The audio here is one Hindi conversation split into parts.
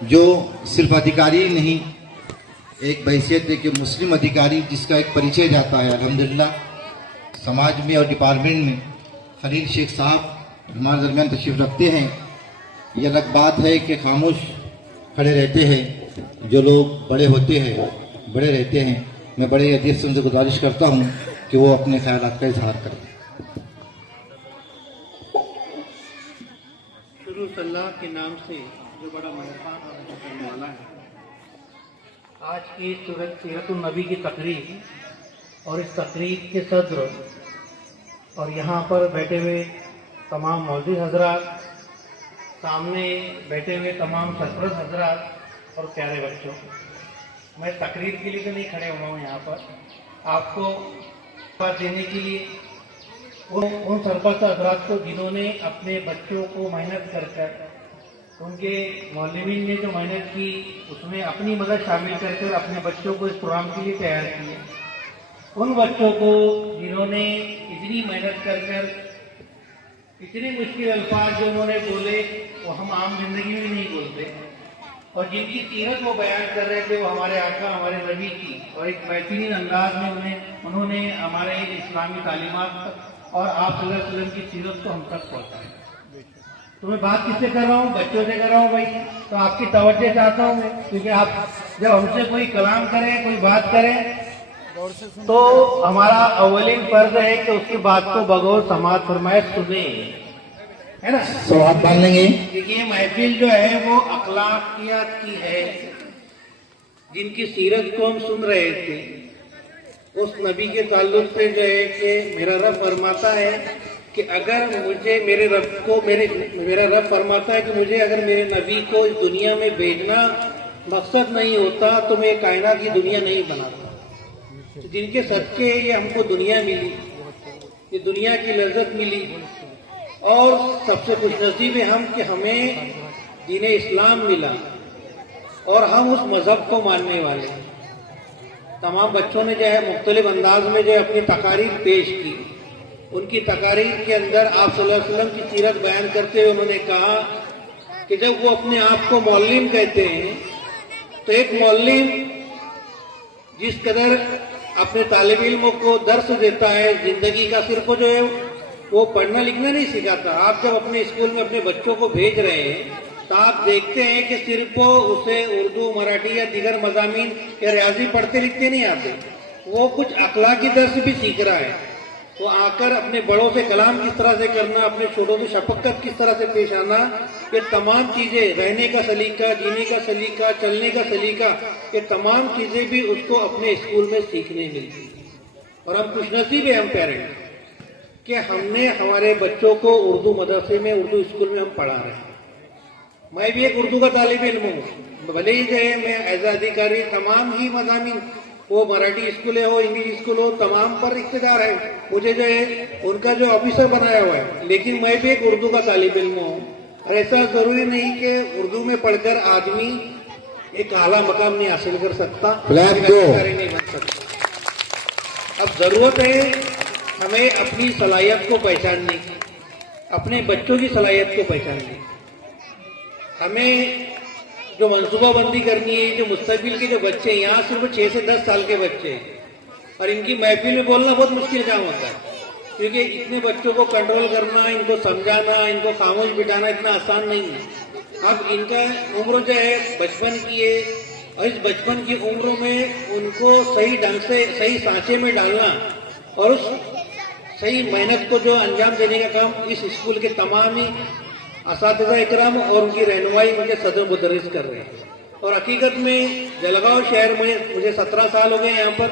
जो सिर्फ अधिकारी ही नहीं, एक हैसियत है कि मुस्लिम अधिकारी जिसका एक परिचय जाता है अल्हम्दुलिल्लाह समाज में और डिपार्टमेंट में। खलील शेख साहब हमारे दरमियान तशरीफ़ रखते हैं। ये अलग बात है कि खामोश खड़े रहते हैं, जो लोग बड़े होते हैं बड़े रहते हैं। मैं बड़े अजीज से उनसे गुजारिश करता हूँ कि वो अपने ख्यालात का इजहार करें। शुरू अल्लाह के नाम से जो बड़ा मेहरबान और अच्छा करने वाला है। आज की सीरतुन नबी की तकरीब और इस तकरीब के सदर और यहाँ पर बैठे हुए तमाम मौजूद हजरात, सामने बैठे हुए तमाम सरपरस्त हजरात और प्यारे बच्चों, मैं तकरीर के लिए तो नहीं खड़े हुआ हूँ यहाँ पर, आपको बात देने के लिए उन सरपरस्त हजरात को जिन्होंने अपने बच्चों को मेहनत कर उनके मौलवीन ने जो मेहनत की उसमें अपनी मदद शामिल करके अपने बच्चों को इस प्रोग्राम के लिए तैयार किए। उन बच्चों को जिन्होंने इतनी मेहनत कर इतने मुश्किल अल्फाज जो उन्होंने बोले वो हम आम जिंदगी में नहीं बोलते, और जिनकी सीरत वो बयान कर रहे थे वो हमारे आका हमारे नबी की, और एक बेहतरीन अंदाज में उन्होंने हमारे इस्लामी तालीमात और आप सल्लल्लाहु अलैहि वसल्लम की सीरत को हम तक पहुँचाया। तो मैं बात किससे कर रहा हूँ? बच्चों से कर रहा हूँ भाई। तो आपकी तवज्जो चाहता हूँ मैं, क्योंकि आप जब हमसे कोई कलाम करें कोई बात करें तो हमारा अव्वलीन फर्ज है कि उसकी बात को बगौर समाज फरमाए सुने, है ना? सवाल मान लेंगे। देखिए महफिल जो है वो अखलाकियात की है, जिनकी सीरत को हम सुन रहे थे। उस नबी के ताल्लुक से जो है कि मेरा रब फरमाता है कि अगर मुझे मेरा रब फरमाता है कि मुझे अगर मेरे नबी को इस दुनिया में भेजना मकसद नहीं होता तो मैं कायनात की दुनिया नहीं बनाता। तो जिनके सदके ये हमको दुनिया मिली, ये दुनिया की लज्जत मिली, और सबसे खुशनसीब है हम कि हमें दीन इस्लाम मिला और हम उस मजहब को मानने वाले। तमाम बच्चों ने जो है मुख्तलिफ अंदाज में जो है अपनी तकारीर पेश की। उनकी तकारीर के अंदर आप सल्लल्लाहु अलैहि वसल्लम की सीरत बयान करते हुए उन्होंने कहा कि जब वो अपने आप को मौल्लिम कहते हैं तो एक मौल्लिम जिस कदर अपने तालिब इल्मों को दर्स देता है जिंदगी का, सिर्फ जो है वो पढ़ना लिखना नहीं सिखाता। आप जब अपने स्कूल में अपने बच्चों को भेज रहे हैं तो आप देखते हैं कि सिर्फ उसे उर्दू मराठी या दीगर मज़ामीन या रियाजी पढ़ते लिखते नहीं आते, वो कुछ अखलाकी दर्स भी सीख रहा है। तो आकर अपने बड़ों से कलाम किस तरह से करना, अपने छोटों से शफकत किस तरह से पेश आना, ये तमाम चीजें, रहने का सलीका, जीने का सलीका, चलने का सलीका, ये तमाम चीजें भी उसको अपने स्कूल में सीखने मिलती। और हम खुशनसीब है हम पेरेंट्स कि हमने हमारे बच्चों को उर्दू मदरसे में, उर्दू स्कूल में हम पढ़ा रहे हैं। मैं भी एक उर्दू का तालिब इल्म हूँ, भले ही जो है मैं एज अधिकारी तमाम ही मज़ामीन, वो मराठी स्कूल हो इंग्लिश स्कूल हो, तमाम पर इख्तियार है, मुझे जो है उनका जो ऑफिसर बनाया हुआ है, लेकिन मैं भी एक उर्दू का तालिब इल्म हूँ। और ऐसा जरूरी नहीं कि उर्दू में पढ़कर आदमी एक आला मकाम नहीं हासिल कर सकता, अधिकारी नहीं बन सकता। अब जरूरत है हमें अपनी सलाहियत को पहचानने की, अपने बच्चों की सलाहियत को पहचानने की। हमें जो मनसूबाबंदी करनी है, जो मुस्तकबिल के जो बच्चे यहाँ सिर्फ 6 से 10 साल के बच्चे हैं, और इनकी महफिल में बोलना बहुत मुश्किल काम होता है, क्योंकि इतने बच्चों को कंट्रोल करना, इनको समझाना, इनको खामोश बिठाना इतना आसान नहीं है। अब इनका उम्र जो है बचपन की है, और इस बचपन की उम्र में उनको सही ढंग से सही सांचे में डालना और उस सही मेहनत को जो अंजाम देने का काम इस स्कूल के तमाम ही असातिज़ा इकराम और उनकी रहनुमाई उनके सदर मुदर्रिस कर रहे हैं। और हकीकत में जलगांव शहर में मुझे 17 साल हो गए यहाँ पर,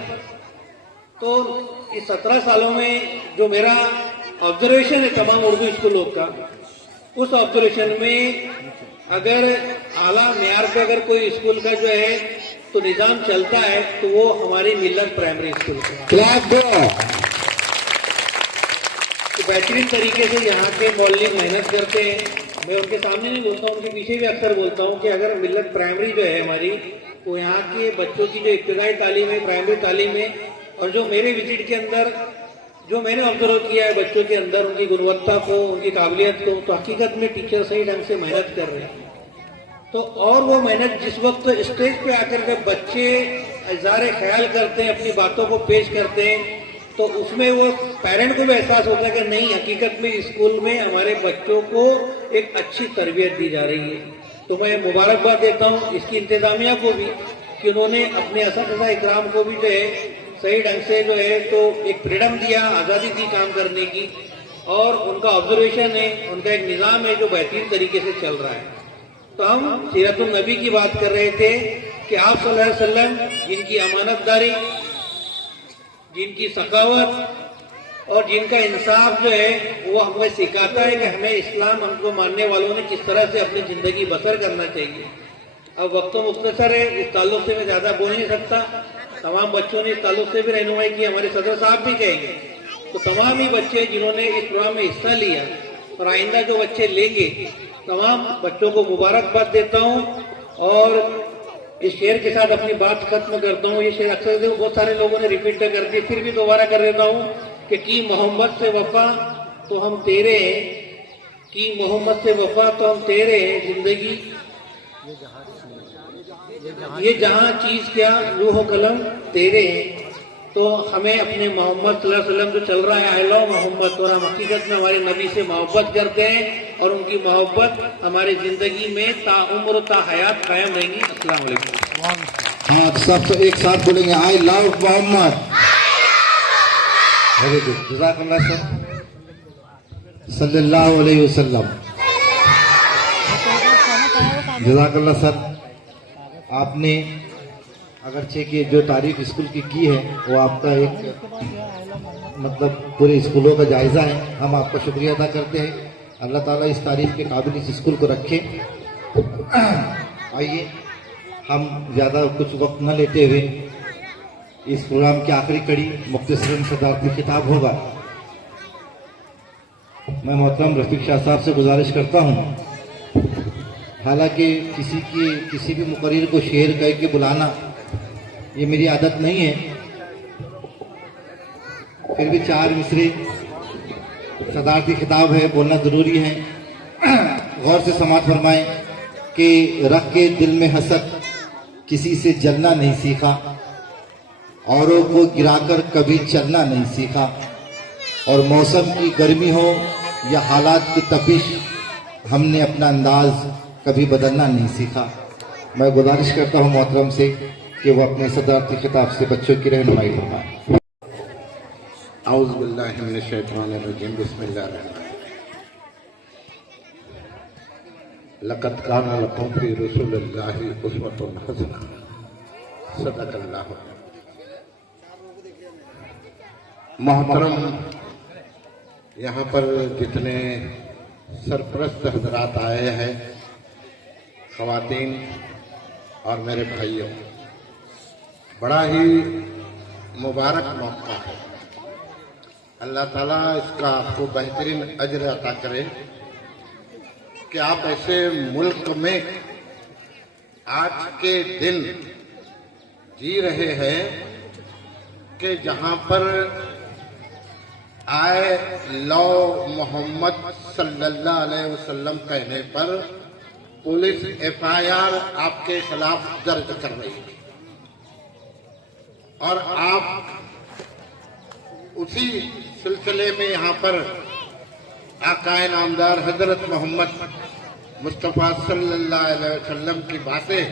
तो इस 17 सालों में जो मेरा ऑब्जर्वेशन है तमाम उर्दू स्कूलों का, उस ऑब्जर्वेशन में अगर आला मेयार पे अगर कोई स्कूल का जो है तो निज़ाम चलता है तो वो हमारी मिल्लत प्राइमरी स्कूल का। तो बेहतरीन तरीके से यहाँ के मौलवी मेहनत करते हैं। मैं उनके सामने नहीं बोलता हूँ, उनके पीछे भी अक्सर बोलता हूँ कि अगर मिल्लत प्राइमरी जो है हमारी, तो यहाँ के बच्चों की जो इब्तदाई तालीम है, प्राइमरी तालीम है, और जो मेरे विजिट के अंदर जो मैंने ऑब्जर्व किया है बच्चों के अंदर उनकी गुणवत्ता को, उनकी काबिलियत को, तो हकीकत में टीचर सही ढंग से मेहनत कर रहे हैं। तो और वो मेहनत जिस वक्त स्टेज पे आकर के बच्चे इज़हार ख्याल करते हैं, अपनी बातों को पेश करते हैं, तो उसमें वो पेरेंट को भी एहसास होता है कि नहीं, हकीकत में स्कूल में हमारे बच्चों को एक अच्छी तरबियत दी जा रही है। तो मैं मुबारकबाद देता हूँ इसकी इंतजामिया को भी कि उन्होंने अपने असतिज़ा इकराम को भी जो है सही ढंग से जो है तो एक फ्रीडम दिया, आज़ादी दी काम करने की, और उनका ऑब्जर्वेशन है, उनका एक निज़ाम है जो बेहतरीन तरीके से चल रहा है। तो हम सीरतुन नबी की बात कर रहे थे कि आप सल्लल्लाहु अलैहि वसल्लम जिनकी अमानतदारी, जिनकी सखावत और जिनका इंसाफ जो है वो हमें सिखाता है कि हमें इस्लाम हमको मानने वालों ने किस तरह से अपनी ज़िंदगी बसर करना चाहिए। अब वक्त मुख्तसर है, इस ताल्लुक से मैं ज़्यादा बोल नहीं सकता। तमाम बच्चों ने इस ताल्लुक से भी रहनुमाई की, हमारे सदर साहब भी कहेंगे। तो तमाम ही बच्चे जिन्होंने इस प्रोग्राम में हिस्सा लिया और आइंदा जो बच्चे लेंगे, तमाम बच्चों को मुबारकबाद देता हूँ और इस शेर के साथ अपनी बात खत्म करता हूँ। ये शेर अक्सर बहुत सारे लोगों ने रिपीट कर दिया, फिर भी दोबारा कर देता हूँ कि की मोहम्मद से वफा तो हम तेरे हैं, की मोहम्मद से वफा तो हम तेरे हैं, जिंदगी ये जहां चीज क्या रूह कलम तेरे हैं। तो हमें अपने मोहम्मद सल्लल्लाहु अलैहि वसल्लम जो चल रहा है, आई लव मोहम्मद, और हम हकीकत में हमारे नबी से मोहब्बत करते हैं और उनकी मोहब्बत हमारी जिंदगी में ताउम्र ता हयात कायम रहेंगी। अस्सलाम वालेकुम। हाँ, सब तो एक साथ बोलेंगे, I love Mohammad. Very good, जज़ाकल्लाह सर सल्लल्लाहु अलैहि वसल्लम। जज़ाकल्लाह सर, आपने अगरचे कि जो तारीफ स्कूल की है वो आपका एक मतलब पूरे स्कूलों का जायज़ा है। हम आपका शुक्रिया अदा करते हैं। अल्लाह ताला इस तारीफ के काबिल इस स्कूल को रखे। आइए हम ज़्यादा कुछ वक्त न लेते हुए इस प्रोग्राम की आखिरी कड़ी मुख्तसरन सदारती खिताब होगा। मैं मोहतरम रफीक शाह साहब से गुजारिश करता हूँ, हालांकि किसी भी मुकर्रिर को शेर कह के बुलाना ये मेरी आदत नहीं है, फिर भी 4 मिसरे सदारती खिताब है, बोलना जरूरी है। गौर से समाअत फरमाएं कि रख के दिल में हसद, किसी से जलना नहीं सीखा, औरों को गिराकर कभी चलना नहीं सीखा, और मौसम की गर्मी हो या हालात की तपिश, हमने अपना अंदाज कभी बदलना नहीं सीखा। मैं गुजारिश करता हूँ मोहतरम से कि वो अपने सदारती खिताब से बच्चों की रहनुमाई फरमाएं। औज़ु बिल्लाहि मिनश शैतानिर रजीम, बिस्मिल्लाहिर रहमानिर रहीम। लक़द काना लकुम फ़ी रसूलिल्लाहि उस्वतुन हसना, सदक़ल्लाहु। मोहतरम यहाँ पर जितने सरप्रस्त हजरात आए हैं, ख़वातीन और मेरे भाइयों, बड़ा ही मुबारक मौका है। अल्लाह ताला इसका आपको बेहतरीन अजर अता करे कि आप ऐसे मुल्क में आज के दिन जी रहे हैं कि जहां पर आए लव मोहम्मद सल्लल्लाहु अलैहि वसल्लम कहने पर पुलिस FIR आपके खिलाफ दर्ज कर रही है, और आप उसी सिलसिले में यहाँ पर आकाए नामदार हजरत मोहम्मद मुस्तफ़ा सल्लल्लाहु अलैहि वसल्लम की बातें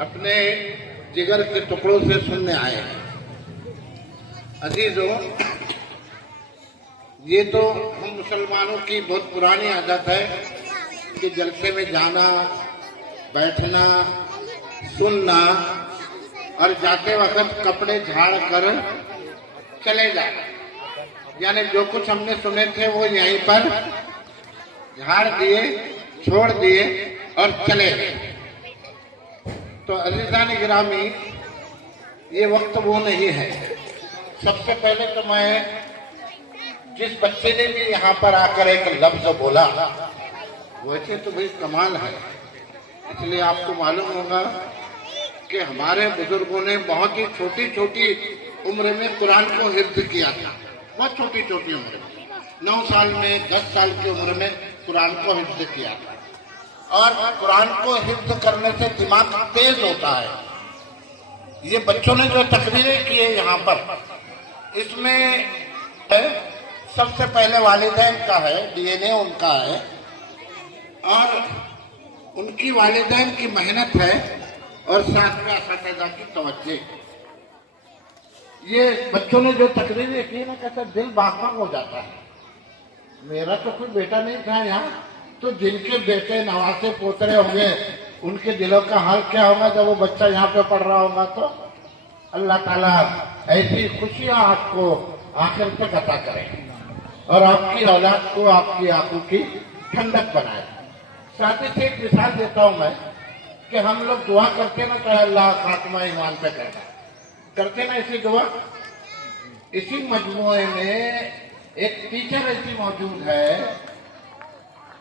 अपने जिगर के टुकड़ों से सुनने आए हैं। अजीजों, ये तो हम मुसलमानों की बहुत पुरानी आदत है कि जलसे में जाना, बैठना, सुनना और जाते वक्त कपड़े झाड़ कर चले जाए, यानी जो कुछ हमने सुने थे वो यहीं पर झाड़ दिए, छोड़ दिए और चले गए। तो अज़ीज़ान गिरामी, ये वक्त वो नहीं है। सबसे पहले तो मैं, जिस बच्चे ने भी यहाँ पर आकर एक लफ्ज बोला, वैसे तो भाई कमाल है, इसलिए आपको मालूम होगा कि हमारे बुजुर्गों ने बहुत ही छोटी छोटी उम्र में कुरान को हिफ्ज़ किया था। बहुत छोटी उम्र में, 9 साल में, 10 साल की उम्र में कुरान को हिफ्ज़ किया था। और कुरान को हिफ्ज करने से दिमाग तेज होता है। ये बच्चों ने जो तकरीरें की है यहाँ पर, इसमें सबसे पहले वालिदैन का है, डीएनए उनका है और उनकी वालिदैन की मेहनत है और साथ में असातिज़ा की तवज्जो। ये बच्चों ने जो तकरीरें की ना, कैसे दिल बाग-बाग हो जाता है। मेरा तो कोई बेटा नहीं था यहाँ, तो जिनके बेटे नवासे पोतरे होंगे उनके दिलों का हाल क्या होगा जब वो बच्चा यहाँ पे पढ़ रहा होगा। तो अल्लाह ताला ऐसी खुशियां आपको आखिर तक अता करे और आपकी औलाद को आपकी आंखों की ठंडक बनाए। साथ ही एक मिसाल देता हूं मैं कि हम लोग दुआ करते ना, तो अल्लाह खात्मा ईमान पे करना करते ना इसी दुआ। इसी मजमुए में एक टीचर ऐसी मौजूद है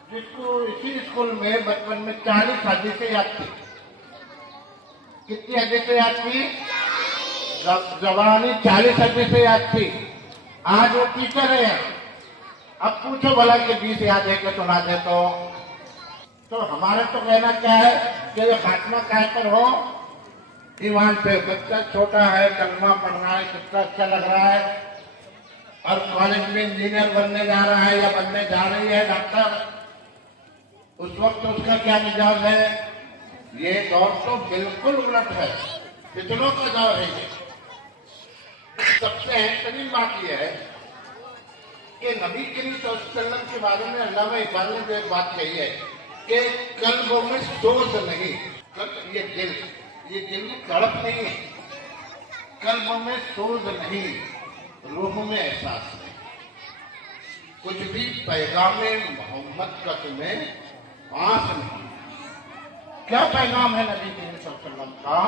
जिसको इसी स्कूल में बचपन में 40 हदीसें याद थी। कितनी हदीसें याद थी? जवानी 40 हदीसें याद थी। आज वो टीचर है। अब पूछो भला कि 20 याद है कि सुना दे तो हमारा तो कहना क्या है कि ये खात्मा काय पर हो? ईमान पे। बच्चा छोटा है, कलमा पढ़ रहा है, कितना अच्छा लग रहा है और कॉलेज में इंजीनियर बनने जा रहा है या बनने जा रही है डॉक्टर, उस वक्त उसका क्या मिजाज है? ये दौर तो बिल्कुल उलट है, फितनों का दौर है ये। सबसे अहम बात यह है कि नबी करीम सल्लल्लाहु अलैहि वसल्लम के बारे में अल्लामा इकबाल ने जो एक बात कही है कि कल्बों में सोच नहीं, ये दिल में तड़प नहीं है, कल्बों में सोच नहीं, रूह में एहसास नहीं। कुछ भी पैगामे मोहम्मद का तुम्हें पास नहीं। क्या पैगाम है नबी करीम सल्लल्लाहु अलैहि वसल्लम का?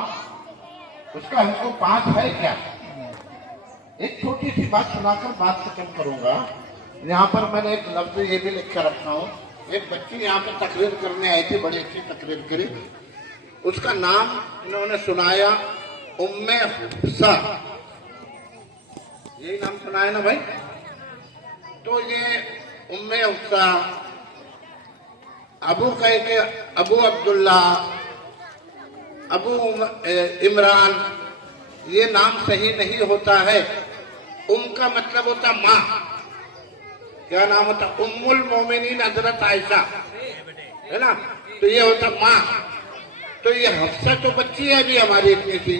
उसका हमको पास है क्या? एक छोटी सी बात सुनाकर बात खत्म करूंगा। यहाँ पर मैंने एक लफ्ज ये भी लिख कर रखा हूँ। एक बच्ची यहाँ पर तकरीर करने आई थी, बड़ी अच्छी तकरीर करी। उसका नाम इन्होंने सुनाया उम्मे हुफ्सा। यही नाम सुनाया ना भाई? तो ये उम्मे हुफ्सा, अबू कह के अबू अब्दुल्ला, अबू इमरान, ये नाम सही नहीं होता है। का मतलब होता माँ। क्या नाम होता? उम्मुल मोमिनीन हजरत आयशा, है ना? तो ये होता माँ। तो ये हफ्सा तो बच्ची है अभी हमारी इतनी सी,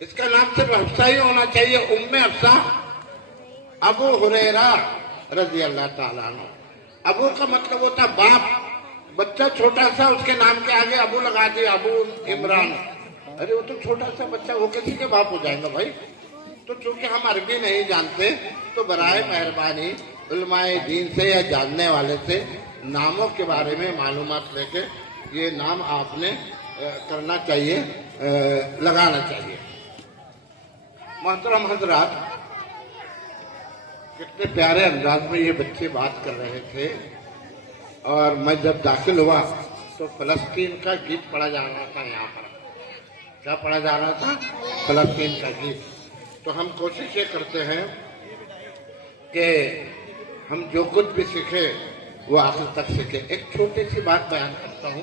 इसका नाम सिर्फ हफ्सा ही होना चाहिए, उम्मे हफ्सा। अबू हुरैरा रजी अल्लाह ताला अन्हु। अबू का मतलब होता बाप। बच्चा छोटा सा, उसके नाम के आगे अबू लगा दिया, अबू इमरान। अरे वो तो छोटा सा बच्चा, वो किसी के बाप हो जाएगा भाई? तो चूंकि हम अरबी नहीं जानते, तो बराए मेहरबानी उलमाए दीन से या जानने वाले से नामों के बारे में मालूमात लेके ये नाम आपने करना चाहिए, लगाना चाहिए। मोहतरम हजरात, कितने प्यारे अंदाज में ये बच्चे बात कर रहे थे। और मैं जब दाखिल हुआ तो फलस्तीन का गीत पढ़ा जा रहा था यहाँ पर। क्या पढ़ा जा रहा था? फलस्तीन का गीत। तो हम कोशिश ये करते हैं कि हम जो कुछ भी सीखे वो आखिर तक सीखे। एक छोटी सी बात बयान करता हूँ।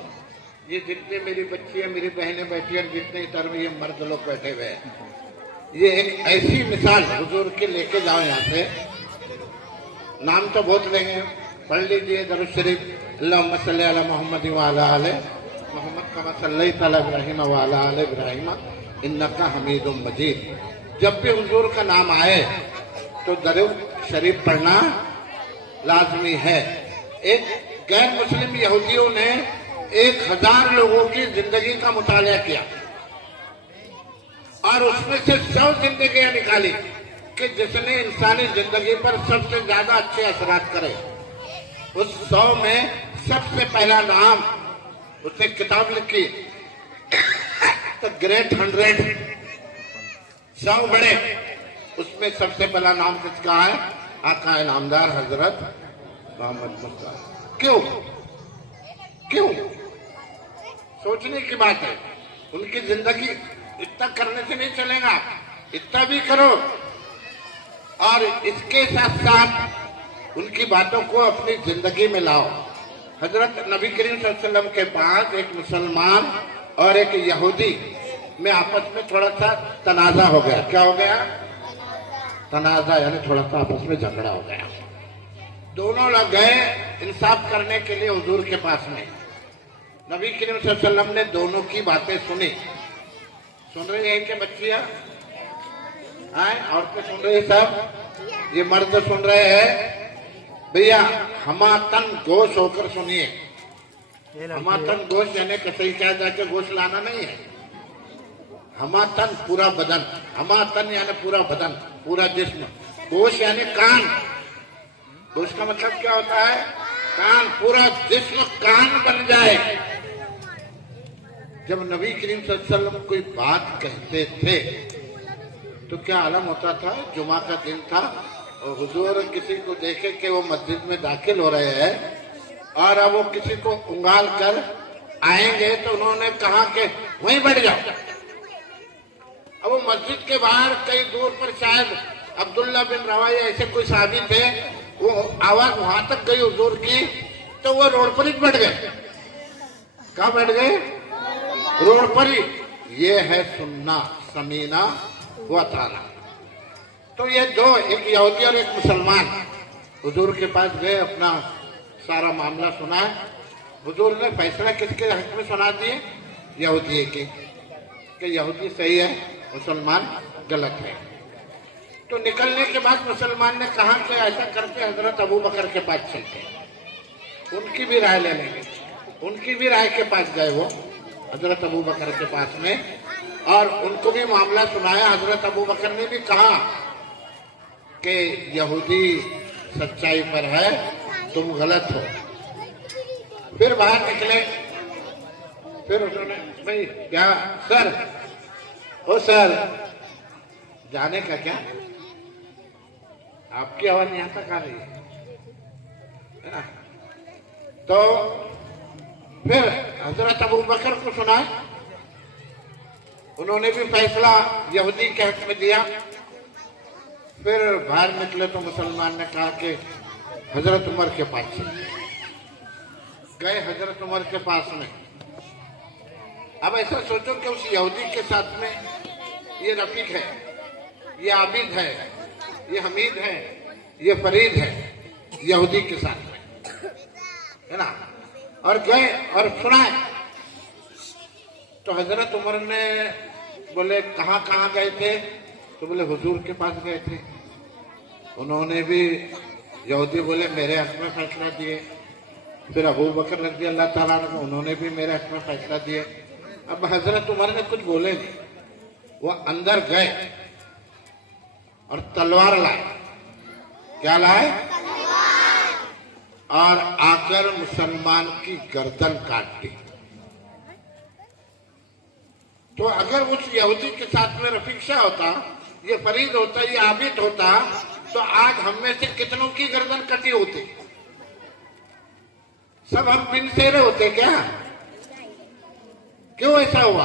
ये जितने मेरी बच्चियाँ, मेरी बहनें बैठी हैं, जितने इधर में ये मर्द लोग बैठे हुए हैं, ये एक ऐसी मिसाल हुजूर के लेके जाओ यहाँ से। नाम तो बहुत लेंगे, पढ़ लीजिए दरूद शरीफ। अल्लाहुम्मा सल्ली अला मोहम्मद व अला आले मोहम्मद कमा सल्लैता अला इब्राहीम व अला आले इब्राहीम इन्नका हमीदुम मजीद। जब भी हुजूर का नाम आए तो दरूद शरीफ पढ़ना लाजमी है। एक गैर मुस्लिम यहूदियों ने 1000 लोगों की जिंदगी का मुताला किया और उसमें से 100 जिंदगियां निकाली कि जिसने इंसानी जिंदगी पर सबसे ज्यादा अच्छे असरात करे। उस 100 में सबसे पहला नाम, उसने किताब लिखी द ग्रेट 100, 100 बड़े, उसमें सबसे पहला नाम किसका है? आका इनामदार हजरत मोहम्मद मुस्तफा। क्यों? क्यों? सोचने की बात है। उनकी जिंदगी इतना करने से नहीं चलेगा, इतना भी करो और इसके साथ साथ उनकी बातों को अपनी जिंदगी में लाओ। हजरत नबी करीम सल्लल्लाहु अलैहि वसल्लम के पास एक मुसलमान और एक यहूदी में आपस में थोड़ा सा तनाजा हो गया। क्या हो गया? तनाजा, यानी थोड़ा सा आपस में झगड़ा हो गया। दोनों लोग गए इंसाफ करने के लिए हुजूर के पास में। नबी करीम सल्लल्लाहु अलैहि वसल्लम ने दोनों की बातें सुनी। सुन रही है कि बच्चियां आए, औरतें सुन रही सब, ये मर्द सुन रहे हैं। भैया हमातन गोश होकर सुनिए। हमातन गोश यानी कहीं क्या जाके गोश लाना नहीं है। हमातन पूरा बदन, हमातन यानी पूरा बदन, पूरा जिस्म। गोश यानी कान। गोश का मतलब क्या होता है? कान। पूरा जिस्म कान बन जाए। जब नबी करीम सल्लल्लाहु अलैहि वसल्लम कोई बात कहते थे तो क्या आलम होता था? जुमा का दिन था और हुजूर किसी को देखे कि वो मस्जिद में दाखिल हो रहे हैं और अब वो किसी को उंगाल कर आएंगे तो उन्होंने कहा कि वहीं बैठ जाओ। अब वो मस्जिद के बाहर कई दूर पर शायद अब्दुल्ला बिन रवाया ऐसे कोई साहबी थे, वो आवाज वहां तक गई हुजूर की तो वो रोड पर ही बैठ गए। कहाँ बैठ गए? रोड पर ही। ये है सुन्ना, समीना व ताना। तो ये दो, एक यहूदी और एक मुसलमान हुजूर के पास गए, अपना सारा मामला सुना। हुजूर ने फैसला किसके हक में सुना दिए? यहूदी के, कि यहूदी सही है, मुसलमान गलत है। तो निकलने के बाद मुसलमान ने कहा कि ऐसा करके हजरत अबू बकर के पास चलते, उनकी भी राय ले लेंगे। उनकी भी राय के पास गए वो हजरत अबू बकर के पास में, और उनको भी मामला सुनाया। हजरत अबू बकर ने भी कहा कि यहूदी सच्चाई पर है, तुम गलत हो। फिर बाहर निकले। फिर उन्होंने, भाई क्या सर, ओ सर, जाने का क्या? आपकी आवाज यहां तक आ रही है ना? तो फिर हजरत अबू बकर को सुना, उन्होंने भी फैसला यहूदी के हक में दिया। फिर बाहर निकले तो मुसलमान ने कहा कि हजरत उमर के पास चलिए। गए हजरत उमर के पास में। अब ऐसा सोचो कि उस यहूदी के साथ में ये रफीक है, ये आबिद है, ये हमीद है, ये फरीद है, यहूदी के साथ में, है ना? और गए और सुनाए। तो हजरत उमर ने बोले कहाँ कहाँ गए थे? तो बोले हुजूर के पास गए थे। उन्होंने भी, यहूदी बोले मेरे हक में फैसला दिए। फिर अबू बकर रज़ी अल्लाह ताला अन्हु, उन्होंने भी मेरे हक में फैसला दिए। अब हजरत उमर ने कुछ बोले नहीं, वो अंदर गए और तलवार लाए। क्या लाए? और आकर मुसलमान की गर्दन काट दी। तो अगर उस यहूदी के साथ में रफीक शाह होता, ये फरीद होता, ये आबिद होता, तो आज हम में से कितनों की गर्दन कटी होती? सब हम बिन सेरे होते क्या? क्यों ऐसा हुआ?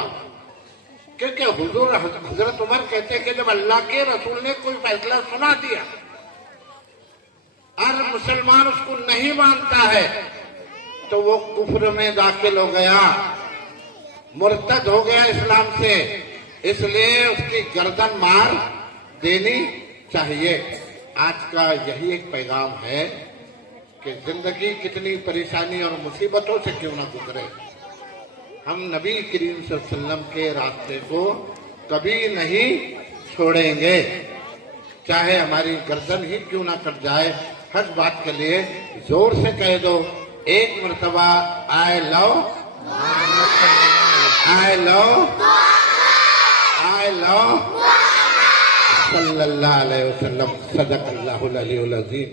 क्योंकि हुजूर हजरत उमर कहते कि जब अल्लाह के रसूल ने कोई फैसला सुना दिया और मुसलमान उसको नहीं मानता है तो वो कुफ्र में दाखिल हो गया, मुर्तद हो गया इस्लाम से। इसलिए उसकी गर्दन मार देनी चाहिए। आज का यही एक पैगाम है कि जिंदगी कितनी परेशानी और मुसीबतों से क्यों ना गुजरे, हम नबी करीम सल्लल्लाहु अलैहि वसल्लम के रास्ते को कभी नहीं छोड़ेंगे, चाहे हमारी गर्दन ही क्यों ना कट जाए। हर बात के लिए जोर से कह दो एक मर्तबा, I love, I love, I love सल्लल्लाहु अलैहि वसल्लम। सदक़ल्लाहुल अलीयुल अज़ीम।